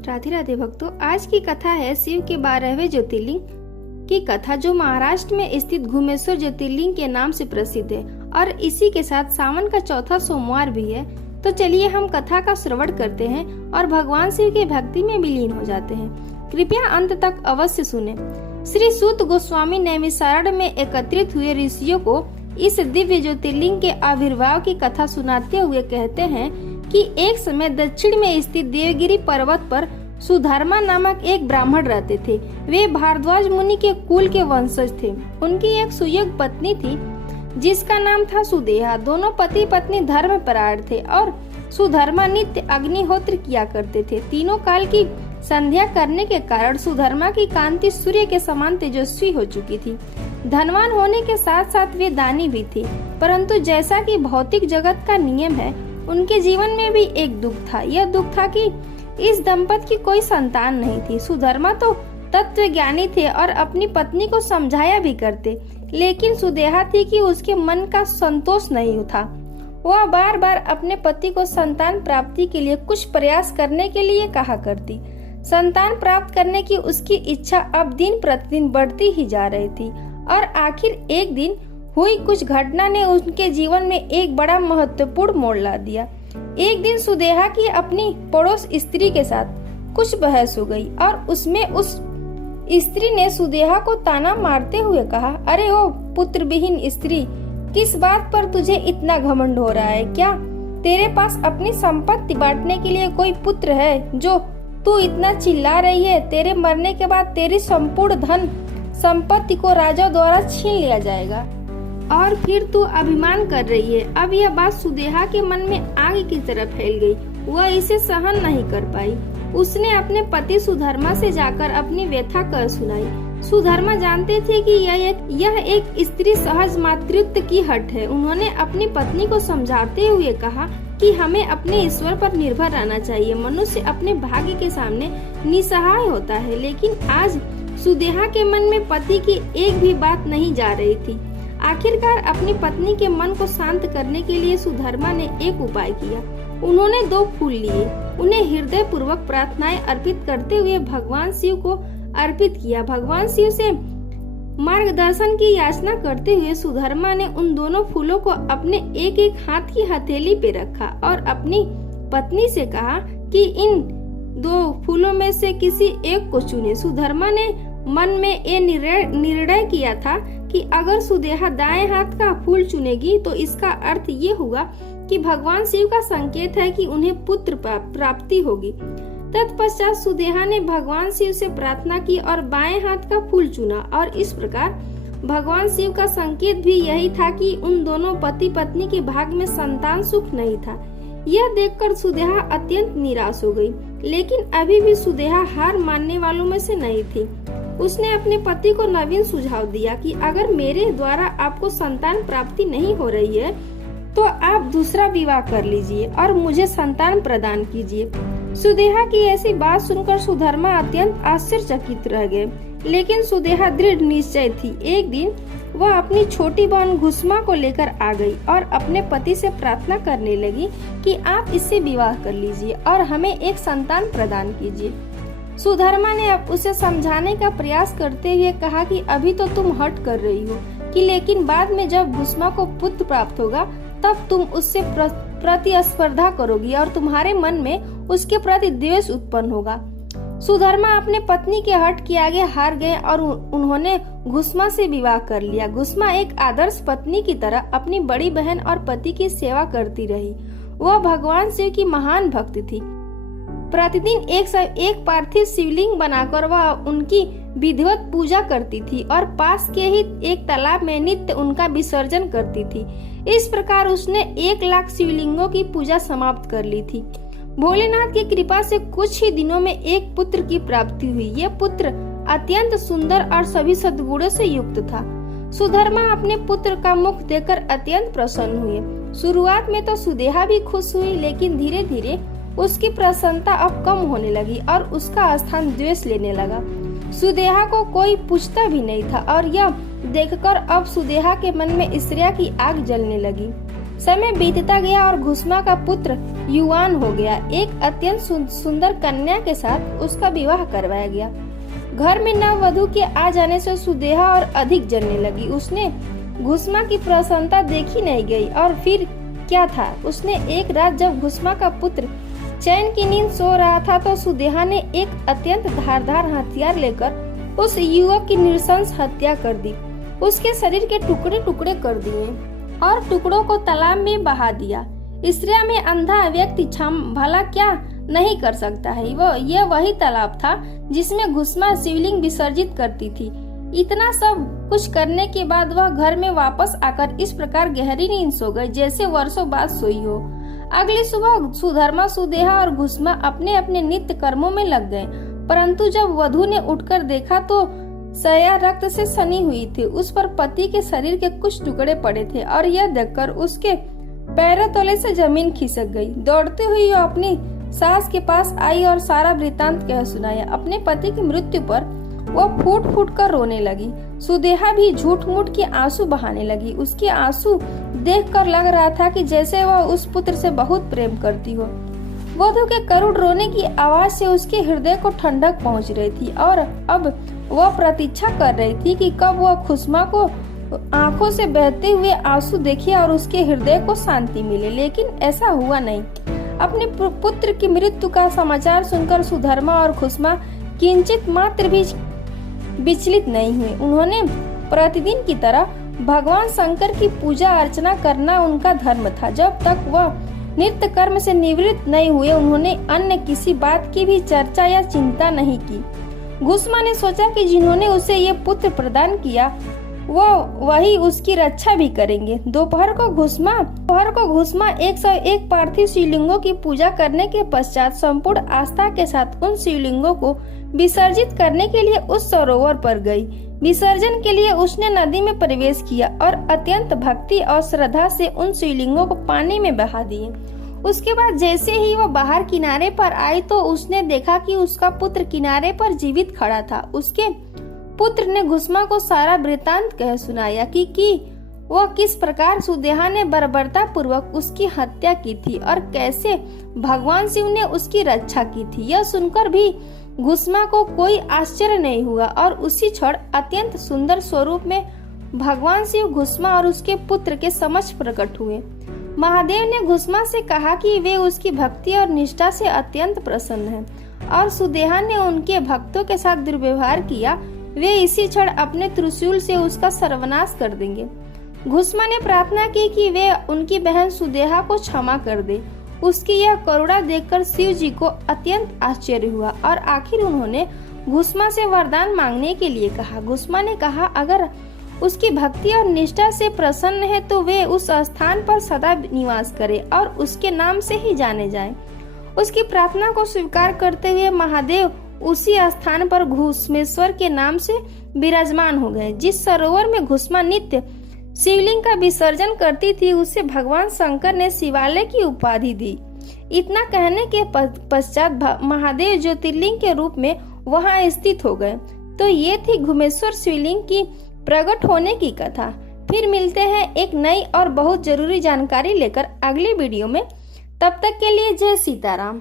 राधे राधे भक्तों, आज की कथा है शिव के 12वें ज्योतिर्लिंग की कथा, जो महाराष्ट्र में स्थित घुमेश्वर ज्योतिर्लिंग के नाम से प्रसिद्ध है और इसी के साथ सावन का चौथा सोमवार भी है। तो चलिए हम कथा का श्रवण करते हैं और भगवान शिव की भक्ति में विलीन हो जाते हैं। कृपया अंत तक अवश्य सुने। श्री सूत गोस्वामी नैमिषारण्य में एकत्रित हुए ऋषियों को इस दिव्य ज्योतिर्लिंग के आविर्भाव की कथा सुनाते हुए कहते हैं कि एक समय दक्षिण में स्थित देवगिरी पर्वत पर सुधर्मा नामक एक ब्राह्मण रहते थे। वे भारद्वाज मुनि के कुल के वंशज थे। उनकी एक सुयोग्य पत्नी थी जिसका नाम था सुदेहा। दोनों पति पत्नी धर्मपरायण थे और सुधर्मा नित्य अग्निहोत्र किया करते थे। तीनों काल की संध्या करने के कारण सुधर्मा की कांति सूर्य के समान तेजस्वी हो चुकी थी। धनवान होने के साथ साथ वे दानी भी थे, परंतु जैसा कि भौतिक जगत का नियम है, उनके जीवन में भी एक दुख था। यह दुख था कि इस दंपति की कोई संतान नहीं थी। सुधर्मा तो तत्वज्ञानी थे और अपनी पत्नी को समझाया भी करते, लेकिन सुदेहा थी कि उसके मन का संतोष नहीं था। वह बार बार अपने पति को संतान प्राप्ति के लिए कुछ प्रयास करने के लिए कहा करती। संतान प्राप्त करने की उसकी इच्छा अब दिन प्रतिदिन बढ़ती ही जा रही थी और आखिर एक दिन हुई कुछ घटना ने उनके जीवन में एक बड़ा महत्वपूर्ण मोड़ ला दिया। एक दिन सुदेहा की अपनी पड़ोस स्त्री के साथ कुछ बहस हो गई और उसमें उस स्त्री ने सुदेहा को ताना मारते हुए कहा, अरे ओ पुत्र विहीन स्त्री, किस बात पर तुझे इतना घमंड हो रहा है? क्या तेरे पास अपनी संपत्ति बांटने के लिए कोई पुत्र है जो तू इतना चिल्ला रही है? तेरे मरने के बाद तेरी संपूर्ण धन संपत्ति को राजा द्वारा छीन लिया जाएगा और फिर तू अभिमान कर रही है। अब यह बात सुदेहा के मन में आग की तरह फैल गई। वह इसे सहन नहीं कर पाई। उसने अपने पति सुधर्मा से जाकर अपनी व्यथा कर सुनाई। सुधर्मा जानते थे कि यह एक स्त्री सहज मातृत्व की हट है। उन्होंने अपनी पत्नी को समझाते हुए कहा कि हमें अपने ईश्वर पर निर्भर रहना चाहिए। मनुष्य अपने भाग्य के सामने निसहाय होता है, लेकिन आज सुदेहा के मन में पति की एक भी बात नहीं जा रही थी। आखिरकार अपनी पत्नी के मन को शांत करने के लिए सुधर्मा ने एक उपाय किया। उन्होंने 2 फूल लिए, उन्हें हृदय पूर्वक प्रार्थनाएं अर्पित करते हुए भगवान शिव को अर्पित किया। भगवान शिव से मार्गदर्शन की याचना करते हुए सुधर्मा ने उन दोनों फूलों को अपने एक एक हाथ की हथेली पे रखा और अपनी पत्नी से कहा कि इन 2 फूलों में से किसी एक को चुने। सुधर्मा ने मन में ये निर्णय किया था कि अगर सुदेहा दाएं हाथ का फूल चुनेगी तो इसका अर्थ ये होगा कि भगवान शिव का संकेत है कि उन्हें पुत्र प्राप्ति होगी। तत्पश्चात सुदेहा ने भगवान शिव से प्रार्थना की और बाएं हाथ का फूल चुना और इस प्रकार भगवान शिव का संकेत भी यही था कि उन दोनों पति पत्नी के भाग्य में संतान सुख नहीं था। यह देखकर सुदेहा अत्यंत निराश हो गई, लेकिन अभी भी सुदेहा हार मानने वालों में से नहीं थी। उसने अपने पति को नवीन सुझाव दिया कि अगर मेरे द्वारा आपको संतान प्राप्ति नहीं हो रही है तो आप दूसरा विवाह कर लीजिए और मुझे संतान प्रदान कीजिए। सुदेहा की ऐसी बात सुनकर सुधर्मा अत्यंत आश्चर्यचकित रह गए, लेकिन सुदेहा दृढ़ निश्चय थी। एक दिन वह अपनी छोटी बहन घुस्मा को लेकर आ गई और अपने पति से प्रार्थना करने लगी कि आप इससे विवाह कर लीजिए और हमें एक संतान प्रदान कीजिए। सुधर्मा ने अब उसे समझाने का प्रयास करते हुए कहा कि अभी तो तुम हट कर रही हो कि लेकिन बाद में जब घुस्मा को पुत्र प्राप्त होगा तब तुम उससे प्रतिस्पर्धा करोगी और तुम्हारे मन में उसके प्रति द्वेष उत्पन्न होगा। सुधर्मा अपने पत्नी के हट के आगे हार गए और उन्होंने घुस्मा से विवाह कर लिया। घुस्मा एक आदर्श पत्नी की तरह अपनी बड़ी बहन और पति की सेवा करती रही। वह भगवान शिव की महान भक्त थी। प्रतिदिन एक पार्थिव शिवलिंग बनाकर वह उनकी विधिवत पूजा करती थी और पास के ही एक तालाब में नित्य उनका विसर्जन करती थी। इस प्रकार उसने 1 लाख शिवलिंगों की पूजा समाप्त कर ली थी। भोलेनाथ की कृपा से कुछ ही दिनों में एक पुत्र की प्राप्ति हुई। यह पुत्र अत्यंत सुंदर और सभी सद्गुणों से युक्त था। सुधर्मा अपने पुत्र का मुख देखकर अत्यंत प्रसन्न हुए। शुरुआत में तो सुदेहा भी खुश हुई, लेकिन धीरे धीरे उसकी प्रसन्नता अब कम होने लगी और उसका स्थान द्वेष लेने लगा। सुदेहा को कोई पूछता भी नहीं था और यह देखकर अब सुदेहा के मन में ईर्ष्या की आग जलने लगी। समय बीतता गया और घुस्मा का पुत्र युवान हो गया। एक अत्यंत सुंदर कन्या के साथ उसका विवाह करवाया गया। घर में नववधु के आ जाने से सुदेहा और अधिक जलने लगी। उसने घुसमा की प्रसन्नता देखी नहीं गई। और फिर क्या था, उसने एक रात जब घुसमा का पुत्र चैन की नींद सो रहा था तो सुदेहा ने एक अत्यंत धारदार हथियार लेकर उस युवक की नृशंस हत्या कर दी। उसके शरीर के टुकड़े टुकड़े कर दिए और टुकड़ों को तालाब में बहा दिया। स्त्रिया में अंधा व्यक्ति क्षम भला क्या नहीं कर सकता है। यह वही तालाब था जिसमें घुसमा शिवलिंग विसर्जित करती थी। इतना सब कुछ करने के बाद वह घर में वापस आकर इस प्रकार गहरी नींद सो गई जैसे वर्षों बाद सोई हो। अगली सुबह सुधर्मा, सुदेहा और घुसमा अपने अपने नित्य कर्मों में लग गए। परंतु जब वधु ने उठकर देखा तो शया रक्त से सनी हुई थी। उस पर पति के शरीर के कुछ टुकड़े पड़े थे और यह देखकर उसके पैरों तले से जमीन खिसक गई। दौड़ते हुए वह अपनी सास के पास आई और सारा वृतांत कह सुनाया। अपने पति की मृत्यु पर वह फूट फूट कर रोने लगी। सुदेहा भी झूठ मूठ के आंसू बहाने लगी। उसके आंसू देखकर लग रहा था कि जैसे वह उस पुत्र से बहुत प्रेम करती हो। वधु के करुण रोने की आवाज से उसके हृदय को ठंडक पहुंच रही थी और अब वह प्रतीक्षा कर रही थी कि कब वह घुसमा को आंखों से बहते हुए आंसू देखे और उसके हृदय को शांति मिले। लेकिन ऐसा हुआ नहीं। अपने पुत्र की मृत्यु का समाचार सुनकर सुधर्मा और घुसमा किंचित मात्र भी विचलित नहीं हुए। उन्होंने प्रतिदिन की तरह भगवान शंकर की पूजा अर्चना करना उनका धर्म था। जब तक वह नित्य कर्म से निवृत्त नहीं हुए उन्होंने अन्य किसी बात की भी चर्चा या चिंता नहीं की। घुसमा ने सोचा कि जिन्होंने उसे ये पुत्र प्रदान किया वो वही उसकी रक्षा भी करेंगे। दोपहर को घुसमा 101 पार्थिव शिवलिंगों की पूजा करने के पश्चात संपूर्ण आस्था के साथ उन शिवलिंगों को विसर्जित करने के लिए उस सरोवर पर गई। विसर्जन के लिए उसने नदी में प्रवेश किया और अत्यंत भक्ति और श्रद्धा से उन शिवलिंगों को पानी में बहा दिए। उसके बाद जैसे ही वह बाहर किनारे पर आई तो उसने देखा कि उसका पुत्र किनारे पर जीवित खड़ा था। उसके पुत्र ने घुसमा को सारा वृतांत कह सुनाया कि वह किस प्रकार सुदेहा ने बर्बरता पूर्वक उसकी हत्या की थी और कैसे भगवान शिव ने उसकी रक्षा की थी। यह सुनकर भी घुसमा को कोई आश्चर्य नहीं हुआ और उसी क्षण अत्यंत सुंदर स्वरूप में भगवान शिव घुसमा और उसके पुत्र के समक्ष प्रकट हुए। महादेव ने घुसमा से कहा कि वे उसकी भक्ति और निष्ठा से अत्यंत प्रसन्न हैं और सुदेहा ने उनके भक्तों के साथ दुर्व्यवहार किया, वे इसी क्षण अपने त्रिशूल से उसका सर्वनाश कर देंगे। घुसमा ने प्रार्थना की कि वे उनकी बहन सुदेहा को क्षमा कर दे। उसकी यह करुणा देखकर शिव जी को अत्यंत आश्चर्य हुआ और आखिर उन्होंने घुसमा से वरदान मांगने के लिए कहा। घुसमा ने कहा अगर उसकी भक्ति और निष्ठा से प्रसन्न है तो वे उस स्थान पर सदा निवास करे और उसके नाम से ही जाने जाएं। उसकी प्रार्थना को स्वीकार करते हुए महादेव उसी स्थान पर घुसमेश्वर के नाम से विराजमान हो गए। जिस सरोवर में घुसमा नित्य शिवलिंग का विसर्जन करती थी उसे भगवान शंकर ने शिवालय की उपाधि दी। इतना कहने के पश्चात महादेव ज्योतिर्लिंग के रूप में वहां स्थित हो गए। तो ये थी घुमेश्वर शिवलिंग की प्रकट होने की कथा। फिर मिलते हैं एक नई और बहुत जरूरी जानकारी लेकर अगले वीडियो में। तब तक के लिए जय सीताराम।